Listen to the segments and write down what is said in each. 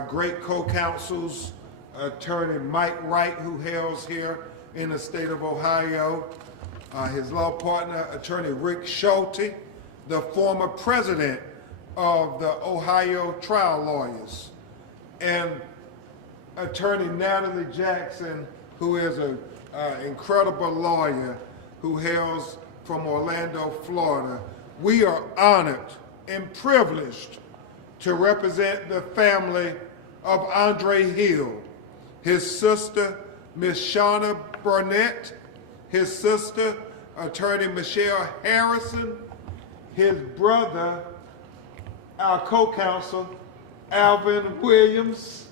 Great co-counsels, Attorney Mike Wright, who hails here in the state of Ohio, his law partner, Attorney Rick Schulte, the former president of the Ohio Trial Lawyers, and Attorney Natalie Jackson, who is an incredible lawyer who hails from Orlando, Florida. We are honored and privileged to represent the family of Andre Hill, his sister, Miss Shauna Burnett, his sister, Attorney Michelle Harrison, his brother, our co-counsel, Alvin Williams,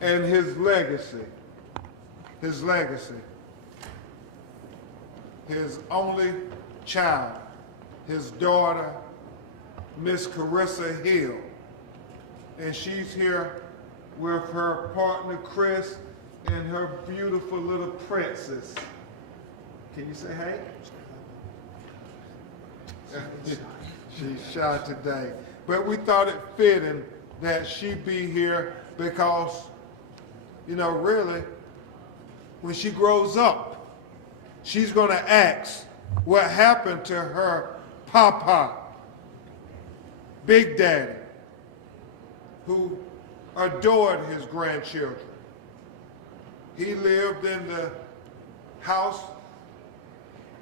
and his legacy, his only child, his daughter, Miss Carissa Hill, and she's here with her partner Chris and her beautiful little princess. Can you say hey? She's shy today, but we thought it fitting that she be here because, you know, really, when she grows up, she's going to ask what happened to her papa, Big Daddy, who adored his grandchildren. He lived in the house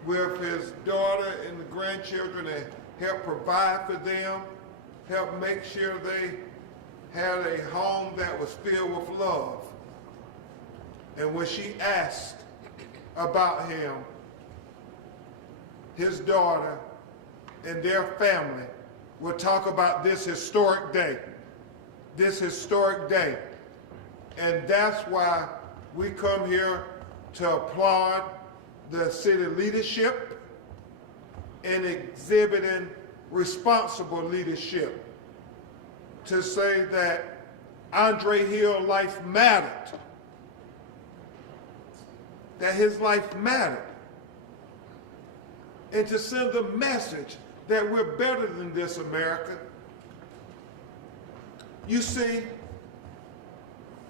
with his daughter and the grandchildren and helped provide for them, helped make sure they had a home that was filled with love. And when she asked about him, his daughter and their family will talk about this historic day. And that's why we come here to applaud the city leadership in exhibiting responsible leadership, to say that Andre Hill's life mattered, that his life mattered, and to send the message that we're better than this, America. You see,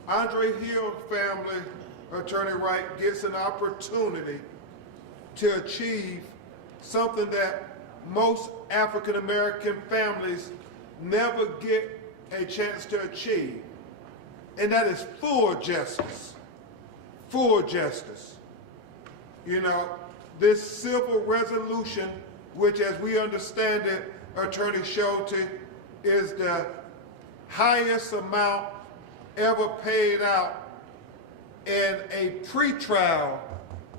Andre Hill's family, Attorney Wright, gets an opportunity to achieve something that most African American families never get a chance to achieve, and that is full justice. Full justice. You know, this civil resolution, which as we understand it, Attorney Schulte, is the highest amount ever paid out in a pretrial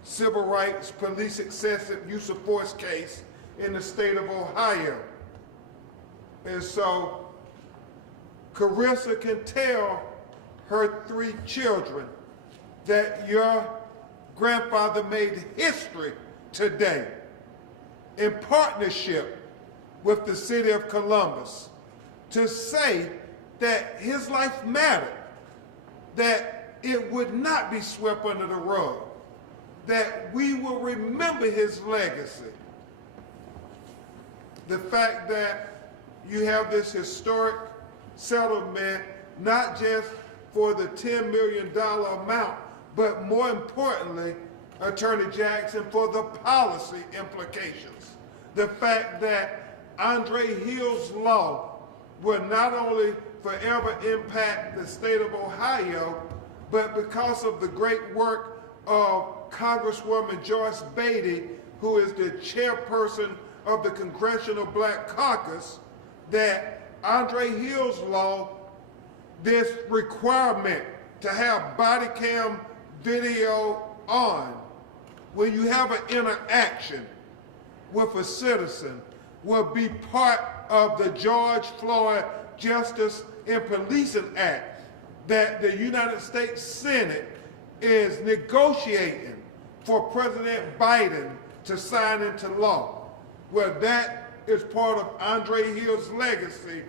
civil rights police excessive use of force case in the state of Ohio. And so Carissa can tell her 3 children that your grandfather made history today in partnership with the city of Columbus to say that his life mattered, that it would not be swept under the rug, that we will remember his legacy. The fact that you have this historic settlement, not just for the $10 million amount, but more importantly, Attorney Jackson, for the policy implications. The fact that Andre Hill's law will not only forever impact the state of Ohio, but because of the great work of Congresswoman Joyce Beatty, who is the chairperson of the Congressional Black Caucus, that Andre Hill's law, this requirement to have body cam video on when you have an interaction with a citizen will be part of the George Floyd Justice in Policing Act that the United States Senate is negotiating for President Biden to sign into law. Well, that is part of Andre Hill's legacy,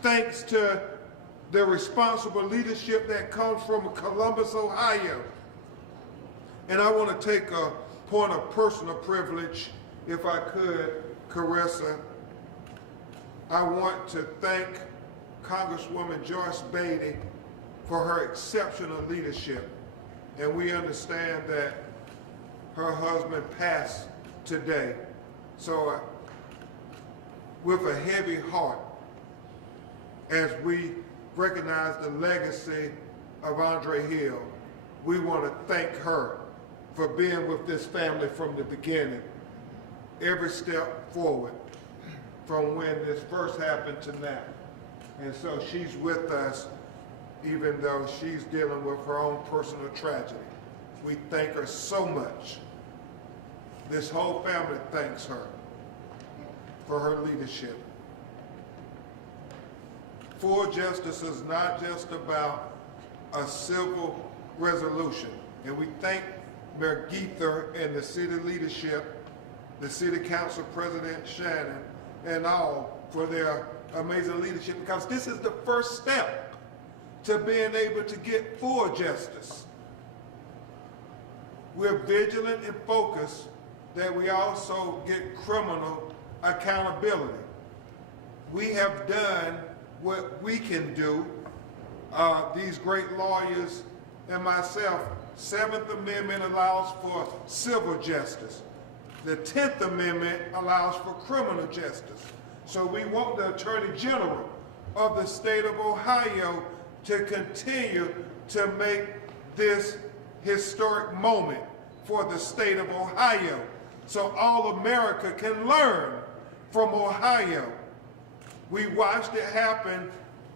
thanks to the responsible leadership that comes from Columbus, Ohio. And I want to take a point of personal privilege, if I could, Carissa. I want to thank Congresswoman Joyce Beatty for her exceptional leadership. And we understand that her husband passed today. So with a heavy heart, as we recognize the legacy of Andre Hill, we want to thank her for being with this family from the beginning, every step forward from when this first happened to now. And so she's with us even though she's dealing with her own personal tragedy. We thank her so much. This whole family thanks her for her leadership. Full justice is not just about a civil resolution. And we thank Mayor Geether and the city leadership, the city council president Shannon, and all for their amazing leadership, because this is the first step to being able to get full justice. We're vigilant and focused that we also get criminal accountability. We have done what we can do, these great lawyers and myself. 7th Amendment allows for civil justice. The 10th Amendment allows for criminal justice. So we want the Attorney General of the state of Ohio to continue to make this historic moment for the state of Ohio, so all America can learn from Ohio. We watched it happen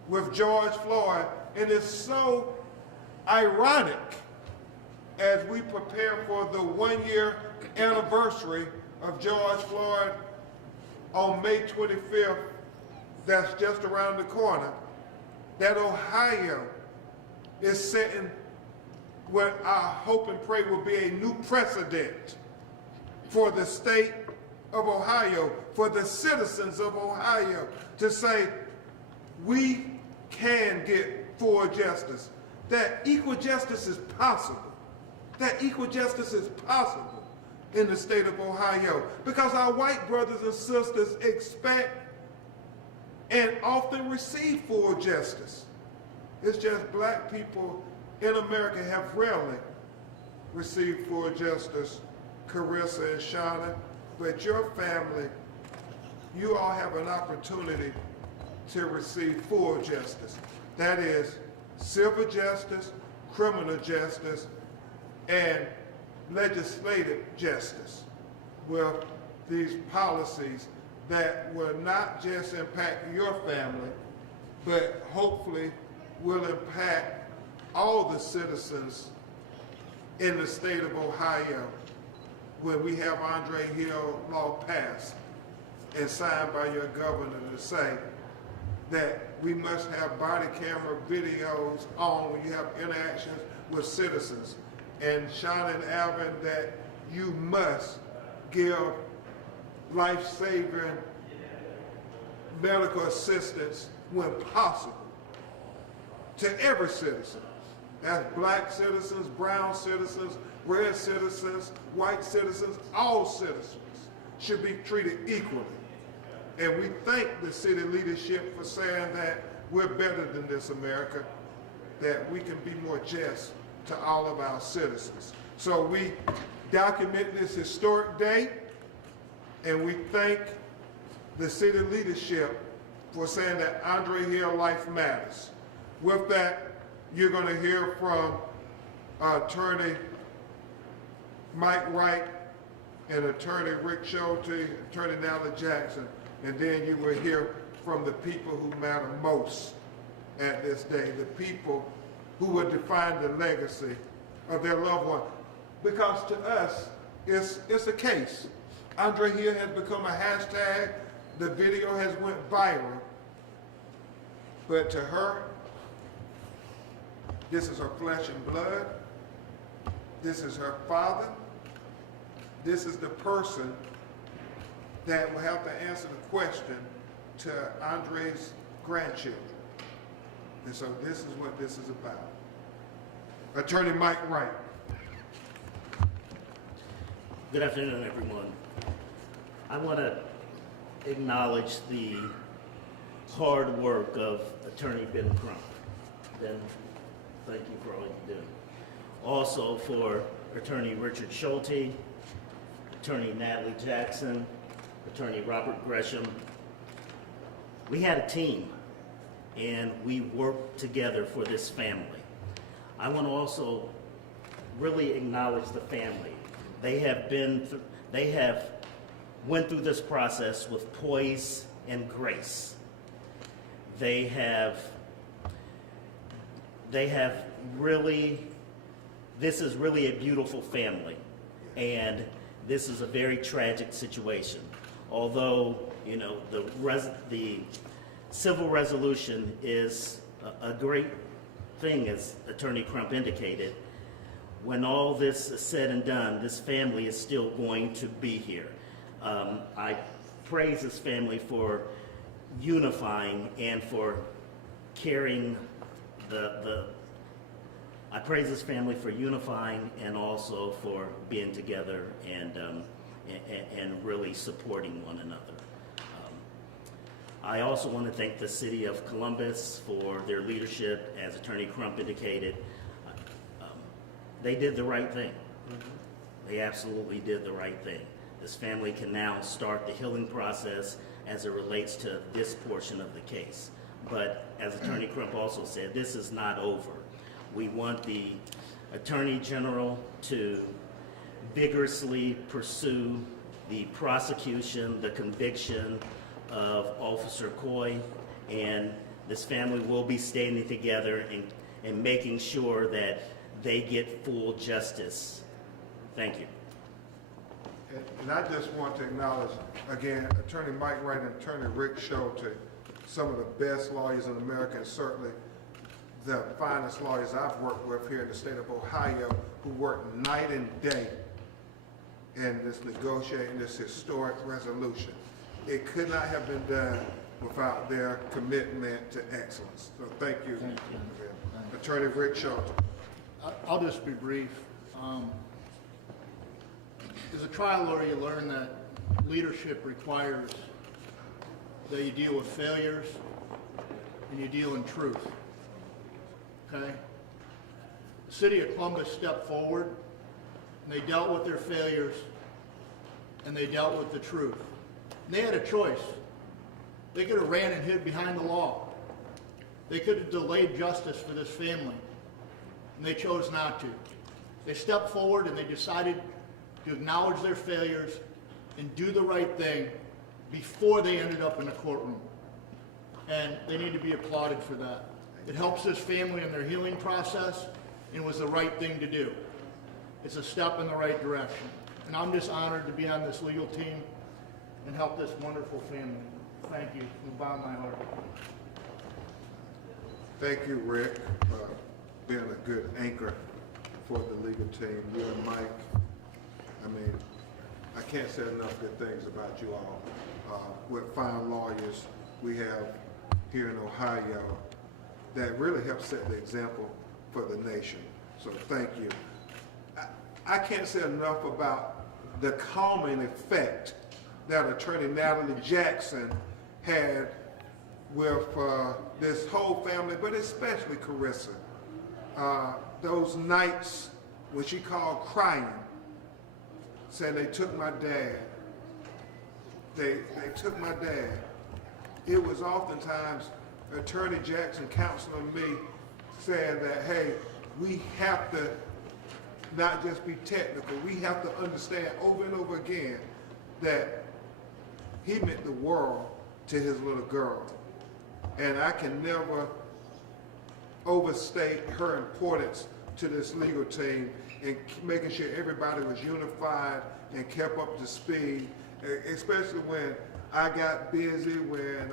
with George Floyd, and it's so ironic as we prepare for the 1-year anniversary of George Floyd on May 25th, that's just around the corner, that Ohio is setting what I hope and pray will be a new precedent for the state of Ohio, for the citizens of Ohio, to say we can get full justice, that equal justice is possible, that equal justice is possible in the state of Ohio, because our white brothers and sisters expect and often receive full justice. It's just black people in America have rarely received full justice, Carissa and Shauna, but your family, you all have an opportunity to receive full justice. That is civil justice, criminal justice, and legislative justice with these policies that will not just impact your family, but hopefully will impact all the citizens in the state of Ohio when we have Andre Hill law passed and signed by your governor to say that we must have body camera videos on when you have interactions with citizens. And Sean and Alvin, that you must give life-saving medical assistance when possible to every citizen. That's black citizens, brown citizens, red citizens, white citizens, all citizens should be treated equally. And we thank the city leadership for saying that we're better than this America, that we can be more just to all of our citizens. So we document this historic day, and we thank the city leadership for saying that Andre Hill life matters. With that, you're going to hear from Attorney Mike Wright and Attorney Rick Schulte, Attorney Nala Jackson, and then you will hear from the people who matter most at this day, the people who will define the legacy of their loved one. Because to us, it's a case. Andre Hill has become a hashtag. The video has went viral. But to her, this is her flesh and blood. This is her father. This is the person that will have to answer the question to Andre's grandchildren. And so this is what this is about. Attorney Mike Wright. Good afternoon, everyone. I want to acknowledge the hard work of Attorney Ben Crump. Ben, thank you for all you do. Also for Attorney Richard Schulte, Attorney Natalie Jackson, Attorney Robert Gresham. We had a team, and we worked together for this family. I want to also really acknowledge the family. They have went through this process with poise and grace. They have really, this is really a beautiful family, and this is a very tragic situation. Although, you know, the civil resolution is a great thing, as Attorney Crump indicated. When all this is said and done, this family is still going to be here. I praise this family for unifying and for carrying I praise this family for unifying and also for being together and really supporting one another. I also want to thank the City of Columbus for their leadership. As Attorney Crump indicated, they did the right thing. They absolutely did the right thing. This family can now start the healing process as it relates to this portion of the case. But as Attorney Crump also said, this is not over. We want the Attorney General to vigorously pursue the prosecution, the conviction of Officer Coy, and this family will be standing together and making sure that they get full justice. Thank you. And I just want to acknowledge, again, Attorney Mike Wright and Attorney Rick Schulte, some of the best lawyers in America, and certainly the finest lawyers I've worked with here in the state of Ohio, who work night and day in this negotiating this historic resolution. It could not have been done without their commitment to excellence. So thank you. Thank you. Attorney Rick Schulte. I'll just be brief. As a trial lawyer, you learn that leadership requires that you deal with failures and you deal in truth. Okay? The City of Columbus stepped forward and they dealt with their failures and they dealt with the truth. And they had a choice. They could have ran and hid behind the law. They could have delayed justice for this family, and they chose not to. They stepped forward and they decided to acknowledge their failures and do the right thing before they ended up in a courtroom. And they need to be applauded for that. It helps this family in their healing process, and it was the right thing to do. It's a step in the right direction. And I'm just honored to be on this legal team and help this wonderful family. Thank you from the bottom of my heart. Thank you, Rick, for being a good anchor for the legal team. You and Mike, I mean, I can't say enough good things about you all. What fine lawyers we have here in Ohio that really help set the example for the nation. So thank you. I can't say enough about the calming effect that Attorney Natalie Jackson had with this whole family, but especially Carissa. Those nights when she called crying, saying they took my dad. They took my dad. It was oftentimes Attorney Jackson counseling me, saying that, hey, we have to not just be technical, we have to understand over and over again that he meant the world to his little girl. And I can never overstate her importance to this legal team in making sure everybody was unified and kept up to speed, especially when I got busy, when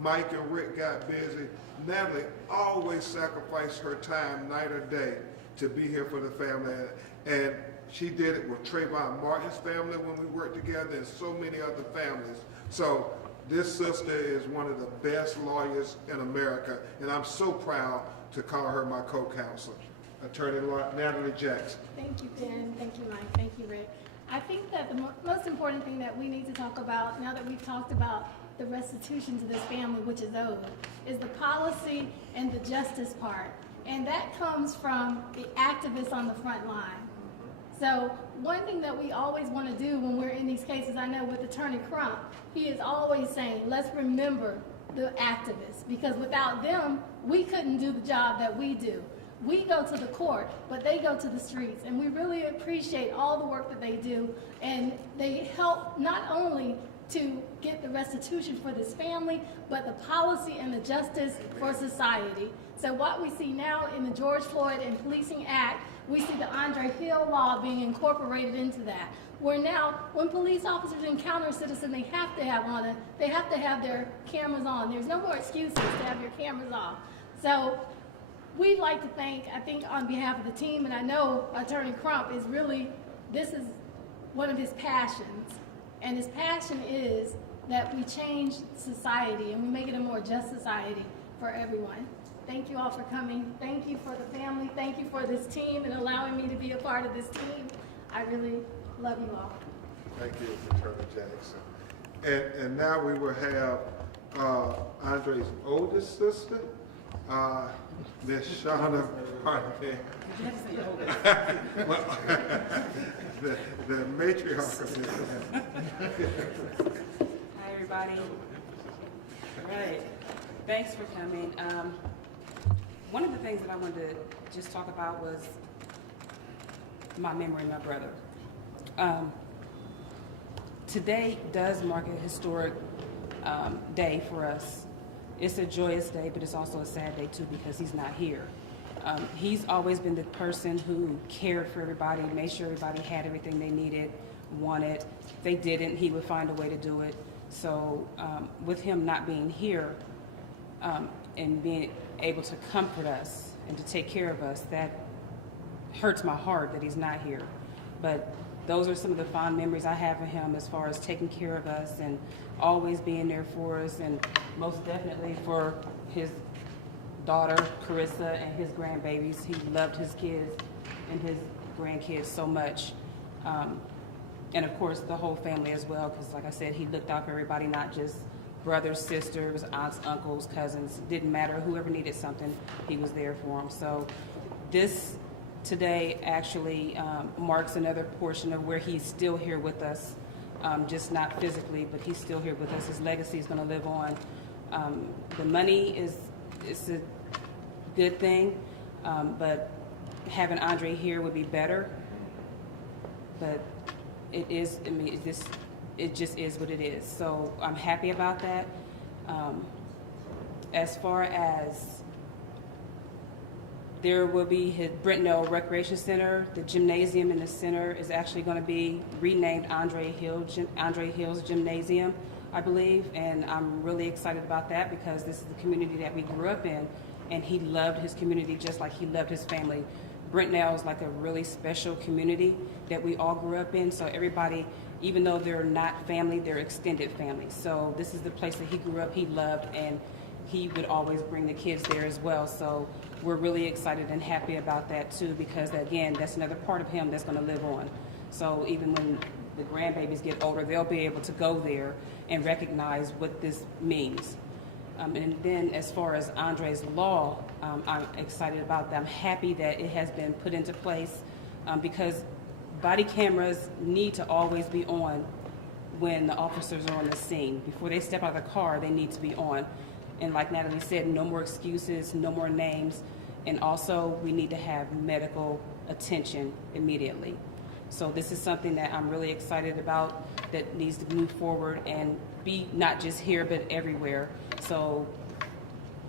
Mike and Rick got busy. Natalie always sacrificed her time night or day to be here for the family. And she did it with Trayvon Martin's family when we worked together and so many other families. So this sister is one of the best lawyers in America, and I'm so proud to call her my co-counsel, Attorney Natalie Jackson. Thank you, Ben. Thank you, Mike. Thank you, Rick. I think that the most important thing that we need to talk about, now that we've talked about the restitution to this family, which is owed, is the policy and the justice part. And that comes from the activists on the front line. So one thing that we always want to do when we're in these cases, I know with Attorney Crump, he is always saying, let's remember the activists, because without them, we couldn't do the job that we do. We go to the court, but they go to the streets, and we really appreciate all the work that they do, and they help not only to get the restitution for this family, but the policy and the justice for society. So what we see now in the George Floyd and Policing Act, we see the Andre Hill law being incorporated into that. Where now, when police officers encounter a citizen, they have to have their cameras on. There's no more excuses to have your cameras off. So we'd like to thank, I think on behalf of the team, and I know Attorney Crump is really, this is one of his passions. And his passion is that we change society and we make it a more just society for everyone. Thank you all for coming. Thank you for the family. Thank you for this team and allowing me to be a part of this team. I really love you all. Thank you, Attorney Jackson. And now we will have Andre's oldest sister, Miss Shauna Hartman. Well, the matriarch of this. Hi, everybody. All right. Thanks for coming. One of the things that I wanted to just talk about was my memory of my brother. Today does mark a historic day for us. It's a joyous day, but it's also a sad day too because he's not here. He's always been the person who cared for everybody, made sure everybody had everything they needed, wanted. If they didn't, he would find a way to do it. So with him not being here and being able to comfort us and to take care of us, that hurts my heart that he's not here. But those are some of the fond memories I have of him as far as taking care of us and always being there for us, and most definitely for his daughter, Carissa, and his grandbabies. He loved his kids and his grandkids so much. And of course, the whole family as well, because like I said, he looked out for everybody, not just brothers, sisters, aunts, uncles, cousins. Didn't matter, whoever needed something, he was there for them. So this today actually marks another portion of where he's still here with us, just not physically, but he's still here with us. His legacy is going to live on. The money is a good thing, but having Andre here would be better. But it is, I mean, it just is what it is. So I'm happy about that. As far as there will be his Brentnell Recreation Center, the gymnasium in the center is actually going to be renamed Andre Hill's Gymnasium, I believe, and I'm really excited about that because this is the community that we grew up in, and he loved his community just like he loved his family. Brentnell is like a really special community that we all grew up in, so everybody, even though they're not family, they're extended family. So this is the place that he grew up, he loved, and he would always bring the kids there as well. So we're really excited and happy about that too, because again, that's another part of him that's going to live on. So even when the grandbabies get older, they'll be able to go there and recognize what this means. And then as far as Andre's law, I'm excited about that. I'm happy that it has been put into place because body cameras need to always be on when the officers are on the scene. Before they step out of the car, they need to be on. And like Natalie said, no more excuses, no more names. And also, we need to have medical attention immediately. So this is something that I'm really excited about that needs to move forward and be not just here, but everywhere. So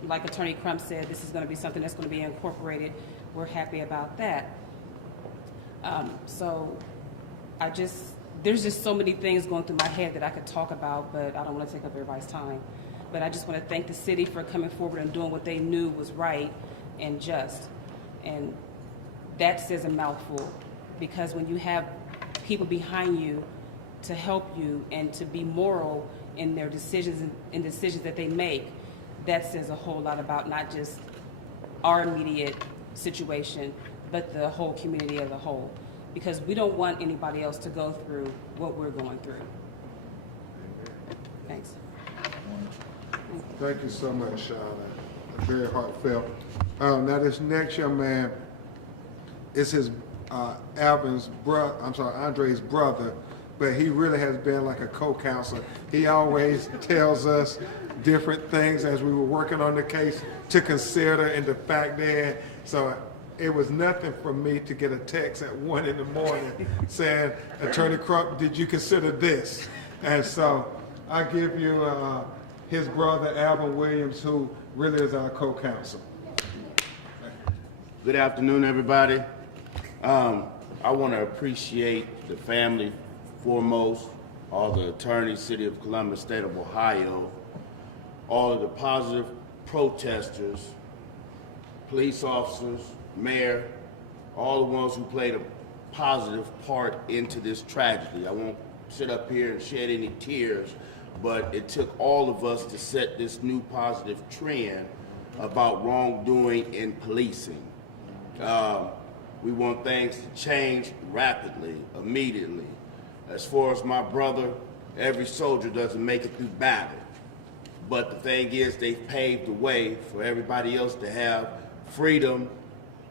like Attorney Crump said, this is going to be something that's going to be incorporated. We're happy about that. So there's just so many things going through my head that I could talk about, but I don't want to take up everybody's time. But I just want to thank the city for coming forward and doing what they knew was right and just. And that says a mouthful, because when you have people behind you to help you and to be moral in their decisions and decisions that they make, that says a whole lot about not just our immediate situation, but the whole community as a whole. Because we don't want anybody else to go through what we're going through. Thanks. Thank you so much, Shauna. Very heartfelt. Now this next young man is his Andre's brother, but he really has been like a co-counselor. He always tells us different things as we were working on the case to consider and to factor in. So it was nothing for me to get a text at 1 in the morning saying, Attorney Crump, did you consider this? And so I give you his brother, Alvin Williams, who really is our co-counsel. Good afternoon, everybody. I want to appreciate the family foremost, all the attorneys, City of Columbus, State of Ohio, all of the positive protesters, police officers, mayor, all the ones who played a positive part into this tragedy. I won't sit up here and shed any tears, but it took all of us to set this new positive trend about wrongdoing in policing. We want things to change rapidly, immediately. As far as my brother, every soldier doesn't make it through battle. But the thing is, they've paved the way for everybody else to have freedom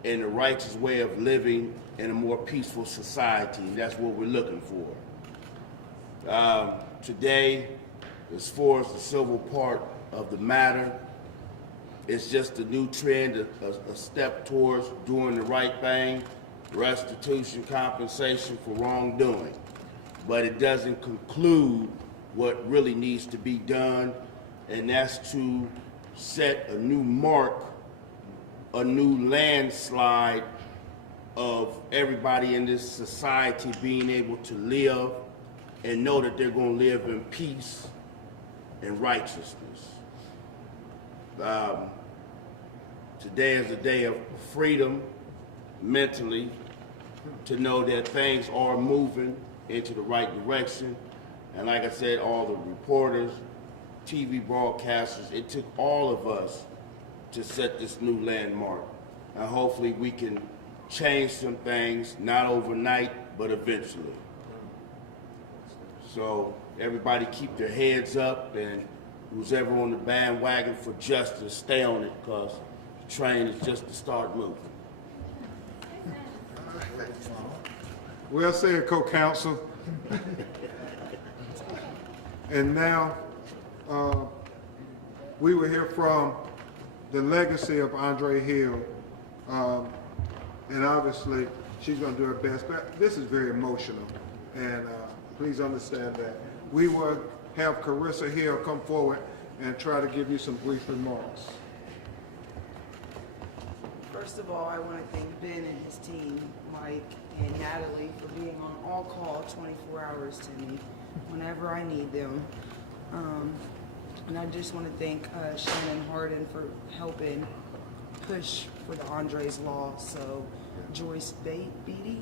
and a righteous way of living in a more peaceful society. That's what we're looking for. Today, as far as the civil part of the matter, it's just a new trend, a step towards doing the right thing, restitution, compensation for wrongdoing. But it doesn't conclude what really needs to be done, and that's to set a new mark, a new landslide of everybody in this society being able to live and know that they're going to live in peace and righteousness. Today is a day of freedom mentally to know that things are moving into the right direction. And like I said, all the reporters, TV broadcasters, it took all of us to set this new landmark. And hopefully we can change some things, not overnight, but eventually. So everybody keep their heads up, and who's ever on the bandwagon for justice, stay on it, because the train is just to start moving. Well said, co-counsel. And now, we will hear from the legacy of Andre Hill. And obviously, she's going to do her best. But this is very emotional. And please understand that. We will have Carissa Hill come forward and try to give you some brief remarks. First of all, I want to thank Ben and his team, Mike and Natalie, for being on all call 24 hours to me whenever I need them. And I just want to thank Shannon Harden for helping push for the Andre's Law so Joyce Beatty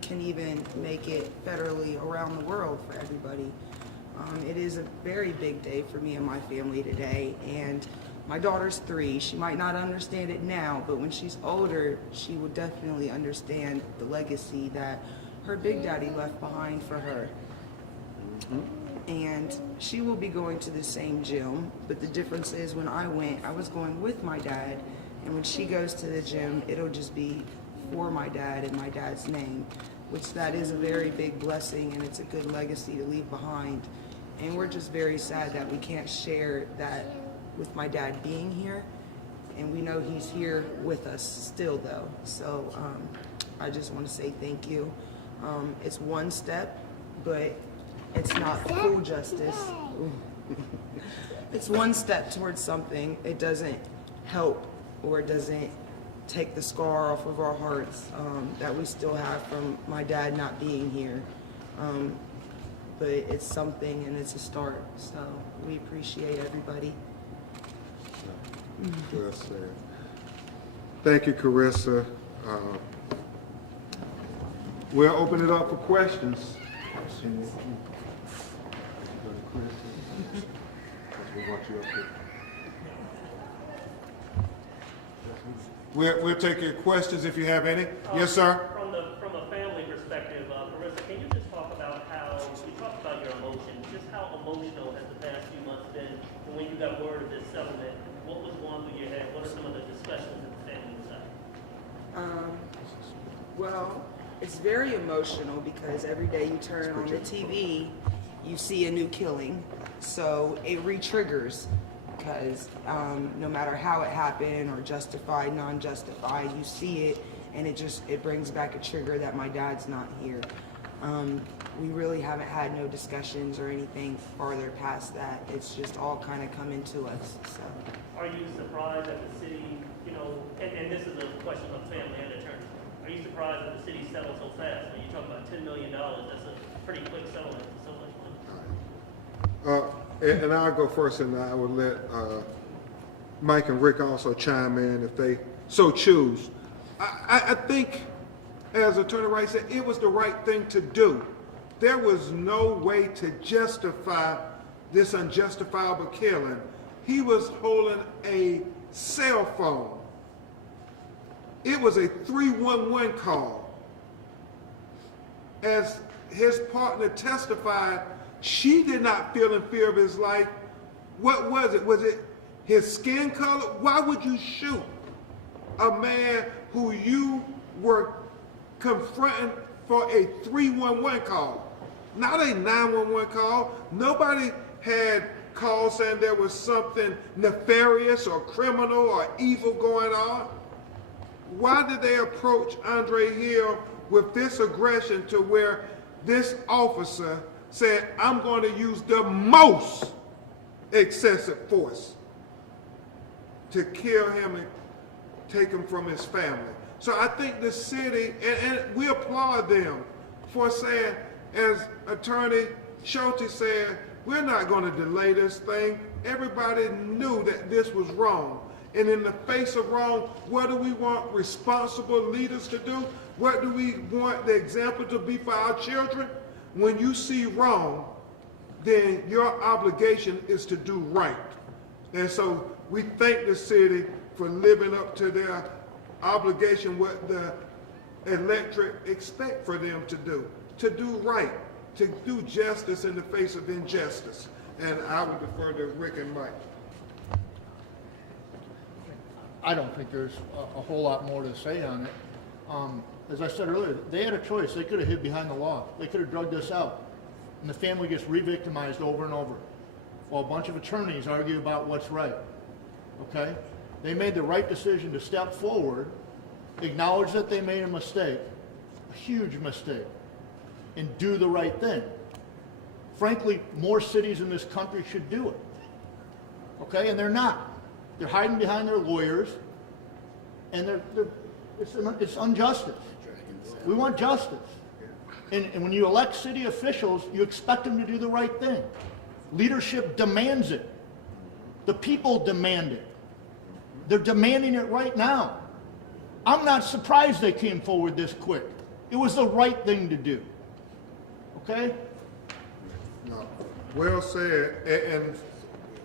can even make it federally around the world for everybody. It is a very big day for me and my family today, and my daughter's 3. She might not understand it now, but when she's older, she will definitely understand the legacy that her big daddy left behind for her. And she will be going to the same gym, but the difference is when I went, I was going with my dad, and when she goes to the gym, it'll just be for my dad in my dad's name, which that is a very big blessing, and it's a good legacy to leave behind. And we're just very sad that we can't share that with my dad being here, and we know he's here with us still though. So I just want to say thank you. It's one step, but it's not full justice. It's one step towards something. It doesn't help, or it doesn't take the scar off of our hearts that we still have from my dad not being here. But it's something, and it's a start. So we appreciate everybody. Well said. Thank you, Carissa. We'll open it up for questions. We'll take your questions if you have any. Yes, sir. From a family perspective, Carissa, can you just talk about how you talked about your emotions? Just how emotional has the past few months been when you got word of this Well, it's very emotional because every day you turn on the TV, you see a new killing. So it re-triggers because no matter how it happened or justified, non-justified, you see it and it brings back a trigger that my dad's not here. We really haven't had no discussions or anything farther past that. It's just all kind of coming to us, so. Are you surprised that the city, you know, and this is a question of family and attorney, are you surprised that the city settled so fast? When you talk about $10 million, that's a pretty quick settlement for so much money. And I'll go first, and I will let Mike and Rick also chime in if they so choose. I think, as Attorney Wright said, it was the right thing to do. There was no way to justify this unjustifiable killing. He was holding a cell phone. It was a 311 call. As his partner testified, she did not feel in fear of his life. What was it? Was it his skin color? Why would you shoot a man who you were confronting for a 311 call? Not a 911 call. Nobody had called saying there was something nefarious or criminal or evil going on. Why did they approach Andre Hill with this aggression to where this officer said, I'm going to use the most excessive force to kill him and take him from his family? So I think the city, and we applaud them for saying, as Attorney Schulte said, we're not going to delay this thing. Everybody knew that this was wrong. And in the face of wrong, what do we want responsible leaders to do? What do we want the example to be for our children? When you see wrong, then your obligation is to do right. And so we thank the city for living up to their obligation, what the electorate expect for them to do right, to do justice in the face of injustice. And I would defer to Rick and Mike. I don't think there's a whole lot more to say on it. As I said earlier, they had a choice. They could have hid behind the law. They could have drugged us out. And the family gets re-victimized over and over while a bunch of attorneys argue about what's right. Okay? They made the right decision to step forward, acknowledge that they made a mistake, a huge mistake, and do the right thing. Frankly, more cities in this country should do it. Okay? And they're not. They're hiding behind their lawyers, and it's injustice. We want justice. And when you elect city officials, you expect them to do the right thing. Leadership demands it. The people demand it. They're demanding it right now. I'm not surprised they came forward this quick. It was the right thing to do. Okay? No. Well said. And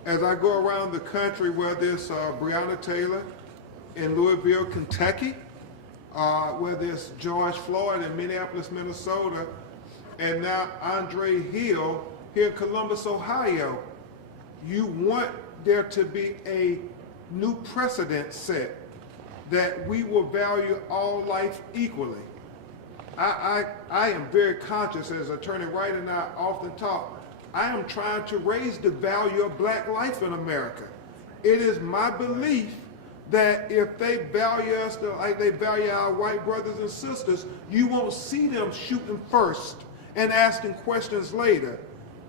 as I go around the country, whether it's Breonna Taylor in Louisville, Kentucky, whether it's George Floyd in Minneapolis, Minnesota, and now Andre Hill here in Columbus, Ohio, you want there to be a new precedent set that we will value all life equally. I am very conscious, as Attorney Wright and I often talk, I am trying to raise the value of black life in America. It is my belief that if they value us like they value our white brothers and sisters, you won't see them shooting first and asking questions later.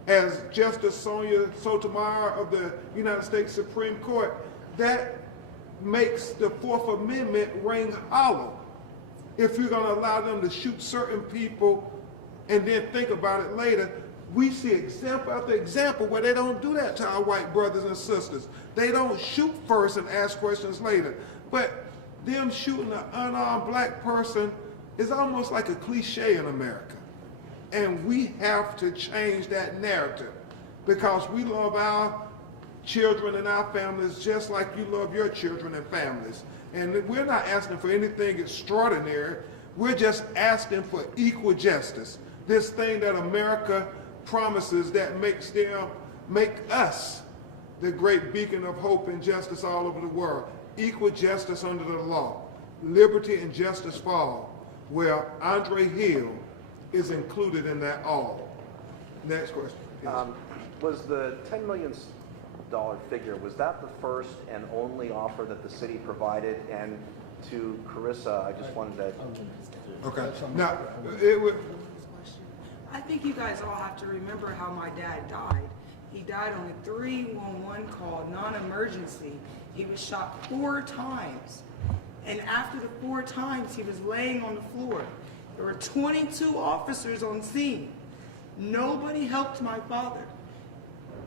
As Justice Sonia Sotomayor of the United States Supreme Court, that makes the Fourth Amendment ring hollow. If you're going to allow them to shoot certain people and then think about it later, we see example after example where they don't do that to our white brothers and sisters. They don't shoot first and ask questions later. But them shooting an unarmed black person is almost like a cliche in America. And we have to change that narrative because we love our children and our families just like you love your children and families. And we're not asking for anything extraordinary. We're just asking for equal justice. This thing that America promises that make us the great beacon of hope and justice all over the world. Equal justice under the law. Liberty and justice for all. Well, Andre Hill is included in that all. Next question. Yes. Was the $10 million figure, was that the first and only offer that the city provided? And to Carissa, I just wanted to, Okay. Now, it would, I think you guys all have to remember how my dad died. He died on a 311 call, non-emergency. He was shot 4 times. And after the 4 times, he was laying on the floor. There were 22 officers on scene. Nobody helped my father.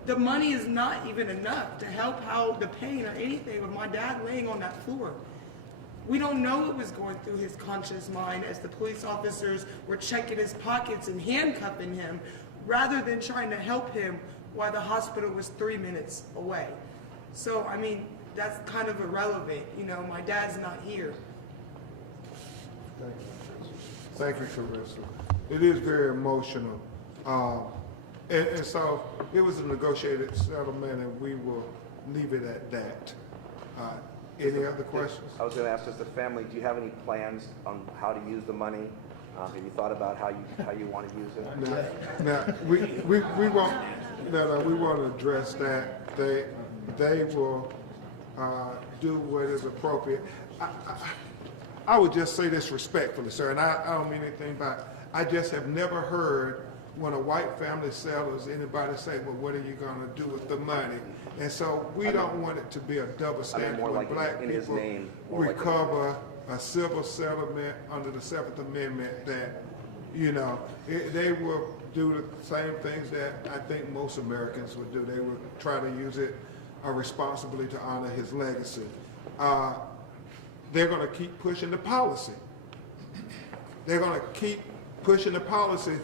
The money is not even enough to help out the pain or anything of my dad laying on that floor. We don't know what was going through his conscious mind as the police officers were checking his pockets and handcuffing him rather than trying to help him while the hospital was 3 minutes away. So, I mean, that's kind of irrelevant. You know, my dad's not here. thank you, Carissa. It is very emotional. And so it was a negotiated settlement, and we will leave it at that. Any other questions? I was going to ask, as the family, do you have any plans on how to use the money? Have you thought about how you want to use it? Now, we won't, we won't address that. They will do what is appropriate. I would just say this respectfully, sir, and I don't mean anything by it. I just have never heard when a white family settles anybody say, well, what are you going to do with the money? And so we don't want it to be a double standard more when like black in his people name, more like recover a civil settlement under the 7th Amendment that, you know, they will do the same things that I think most Americans would do. They would try to use it responsibly to honor his legacy. They're going to keep pushing the policy. They're going to keep pushing the policy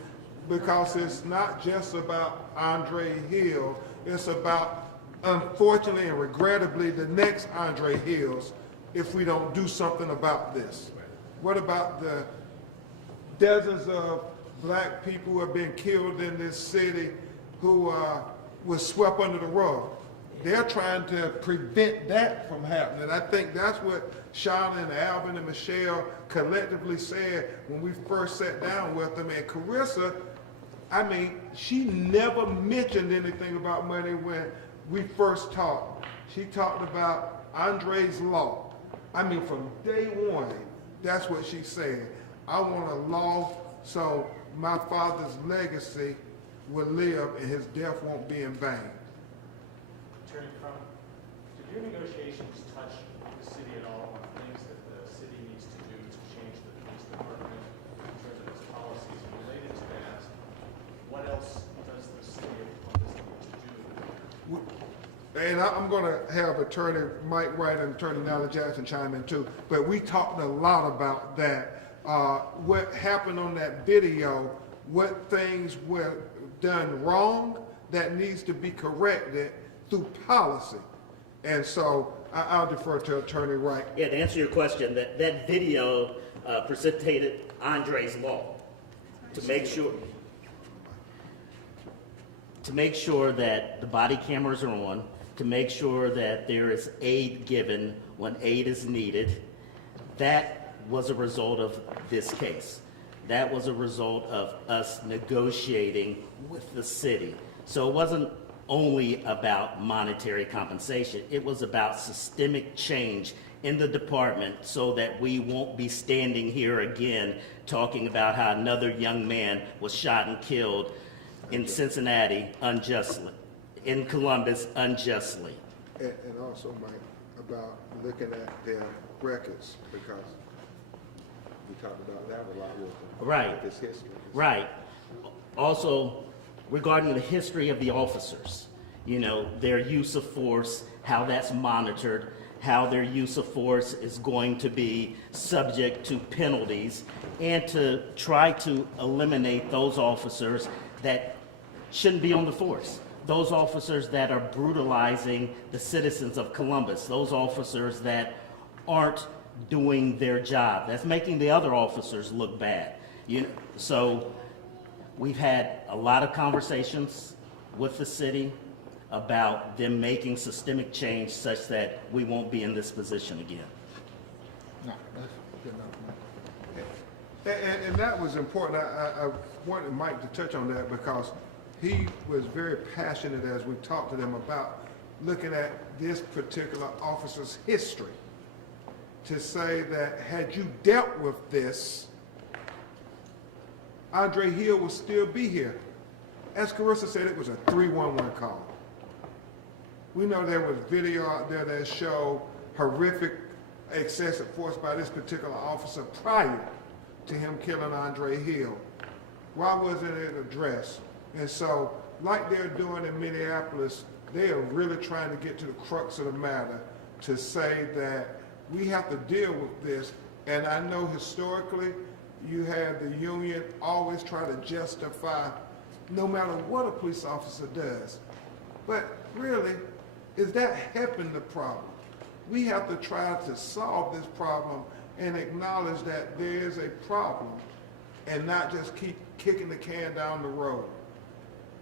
because it's not just about Andre Hill. It's about, unfortunately and regrettably, the next Andre Hills if we don't do something about this. What about the dozens of black people who have been killed in this city who was swept under the rug? They're trying to prevent that from happening. I think that's what Charlotte and Alvin and Michelle collectively said when we first sat down with them. And Carissa, I mean, she never mentioned anything about money when we first talked. She talked about Andre's law. I mean, from day one, that's what she said. I want a law so my father's legacy will live and his death won't be in vain. Attorney Crum, did your negotiations touch the city at all on things that the city needs to do to change the police department in terms of its policies? Related to that, what else does the city of Columbus need to do? And I'm going to have Attorney Mike Wright and Attorney Nala Jackson chime in too, but we talked a lot about that. What happened on that video, what things were done wrong that needs to be corrected through policy. And so I'll defer to Attorney Wright. Yeah, to answer your question, that video precipitated Andre's law to make sure that the body cameras are on, to make sure that there is aid given when aid is needed. That was a result of this case. That was a result of us negotiating with the city. So it wasn't only about monetary compensation. It was about systemic change in the department so that we won't be standing here again talking about how another young man was shot and killed in Cincinnati unjustly, in Columbus unjustly. And also, Mike, about looking at their records, because we talked about that a lot with them. Right. This history. Right. Also, regarding the history of the officers, you know, their use of force, how that's monitored, how their use of force is going to be subject to penalties, and to try to eliminate those officers that shouldn't be on the force. Those officers that are brutalizing the citizens of Columbus, those officers that aren't doing their job, that's making the other officers look bad. So we've had a lot of conversations with the city about them making systemic change such that we won't be in this position again. No, that's good enough. And that was important. I wanted Mike to touch on that because he was very passionate as we talked to them about looking at this particular officer's history to say that had you dealt with this, Andre Hill would still be here. As Carissa said, it was a 311 call. We know there was video out there that showed horrific excessive force by this particular officer prior to him killing Andre Hill. Why wasn't it addressed? And so, like they're doing in Minneapolis, they are really trying to get to the crux of the matter to say that we have to deal with this. And I know historically, you had the union always try to justify no matter what a police officer does. But really, is that helping the problem? We have to try to solve this problem and acknowledge that there is a problem and not just keep kicking the can down the road.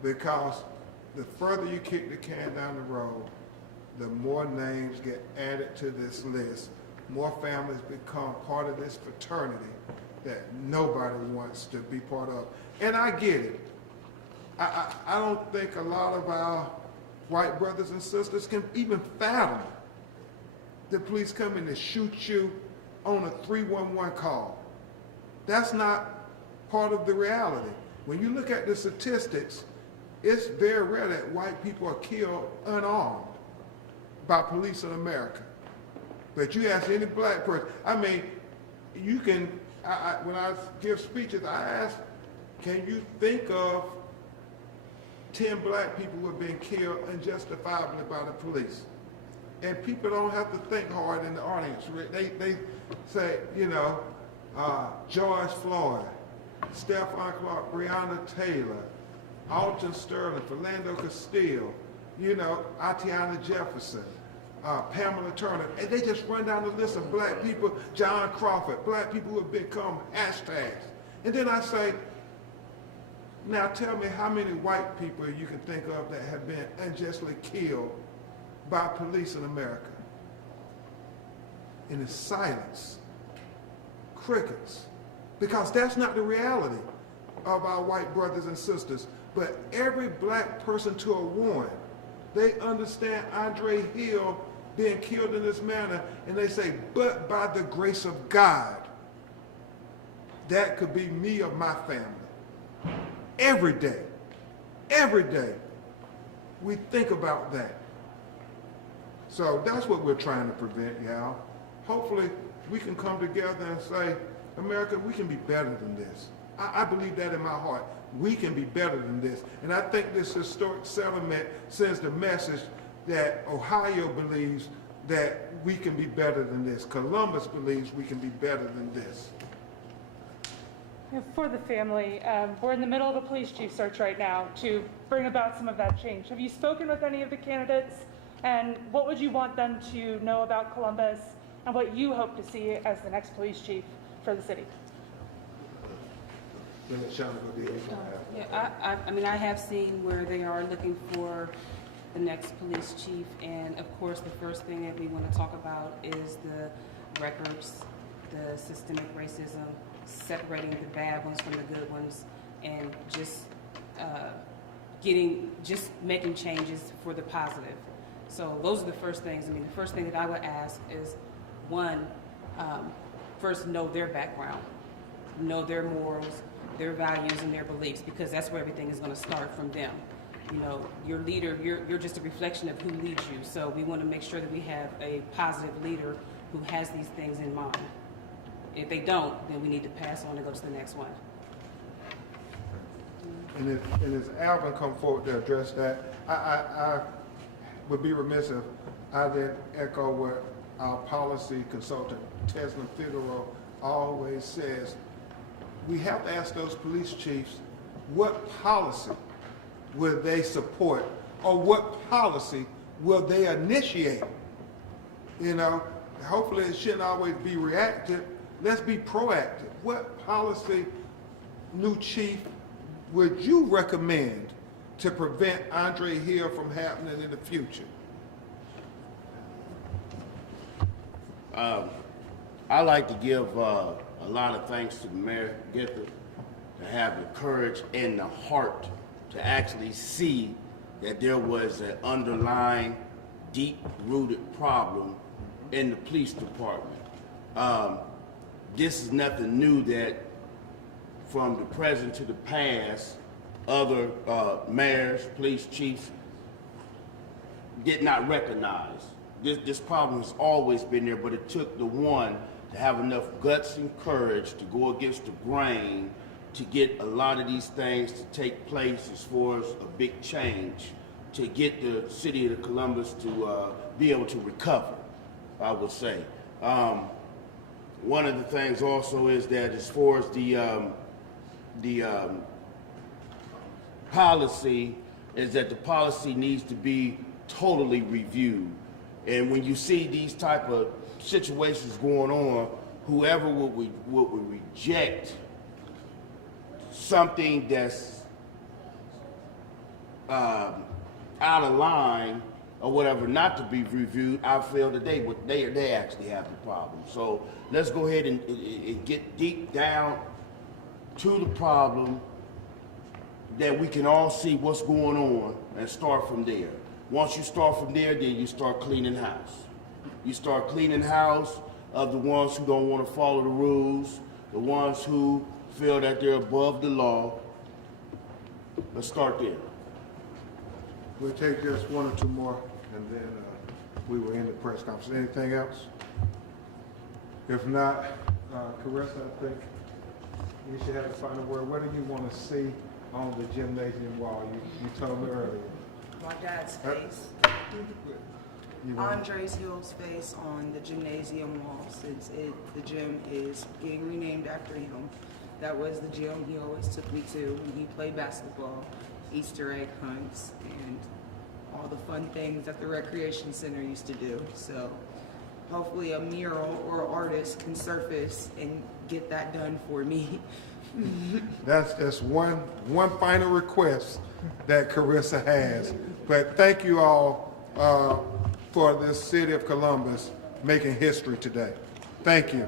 Because the further you kick the can down the road, the more names get added to this list, more families become part of this fraternity that nobody wants to be part of. And I get it. I don't think a lot of our white brothers and sisters can even fathom the police coming to shoot you on a 311 call. That's not part of the reality. When you look at the statistics, it's very rare that white people are killed unarmed by police in America. But you ask any black person, I mean, you can, when I give speeches, I ask, can you think of 10 black people who have been killed unjustifiably by the police? And people don't have to think hard in the audience. They say, you know, George Floyd, Stephon Clark, Breonna Taylor, Alton Sterling, Philando Castile, you know, Atiana Jefferson, Pamela Turner, and they just run down the list of black people, John Crawford, black people who have become hashtags. And then I say, now tell me how many white people you can think of that have been unjustly killed by police in America. And it's silence, crickets, because that's not the reality of our white brothers and sisters. But every black person to a one, they understand Andre Hill being killed in this manner, and they say, but by the grace of God, that could be me or my family. Every day, we think about that. So that's what we're trying to prevent, y'all. Hopefully, we can come together and say, America, we can be better than this. I believe that in my heart. We can be better than this. And I think this historic settlement sends the message that Ohio believes that we can be better than this. Columbus believes we can be better than this. For the family, we're in the middle of a police chief search right now to bring about some of that change. Have you spoken with any of the candidates? And what would you want them to know about Columbus and what you hope to see as the next police chief for the city? Yeah, I mean, I have seen where they are looking for the next police chief, and of course, the first thing that we want to talk about is the records, the systemic racism, separating the bad ones from the good ones, and just making changes for the positive. So those are the first things. I mean, the first thing that I would ask is, one, first know their background, know their morals, their values, and their beliefs, because that's where everything is going to start from them. You know, your leader, you're just a reflection of who leads you. So we want to make sure that we have a positive leader who has these things in mind. If they don't, then we need to pass on and go to the next one. And as Alvin come forward to address that, I would be remiss if I didn't echo what our policy consultant, Tesla Figueroa, always says. We have to ask those police chiefs, what policy will they support, or what policy will they initiate? You know, hopefully it shouldn't always be reactive. Let's be proactive. What policy, new chief, would you recommend to prevent Andre Hill from happening in the future? I like to give a lot of thanks to Mayor Githel to have the courage and the heart to actually see that there was an underlying, deep-rooted problem in the police department. This is nothing new that from the present to the past, other mayors, police chiefs did not recognize. This problem has always been there, but it took the one to have enough guts and courage to go against the grain to get a lot of these things to take place as far as a big change, to get the city of Columbus to be able to recover, I would say. One of the things also is that as far as the policy, is that the policy needs to be totally reviewed. And when you see these type of situations going on, whoever would reject something that's out of line or whatever not to be reviewed, I feel that they actually have the problem. So let's go ahead and get deep down to the problem that we can all see what's going on and start from there. Once you start from there, then you start cleaning house. You start cleaning house of the ones who don't want to follow the rules, the ones who feel that they're above the law. Let's start there. We'll take just one or two more, and then we will end the press conference. Anything else? If not, Carissa, I think we should have a final word. What do you want to see on the gymnasium wall? You told me earlier. My dad's face. You want- Andres Hill's face on the gymnasium wall, since the gym is getting renamed after him. That was the gym he always took me to when he played basketball, Easter egg hunts, and all the fun things that the recreation center used to do. So hopefully a mural or artist can surface and get that done for me. That's one final request that Carissa has. But thank you all for this city of Columbus making history today. Thank you.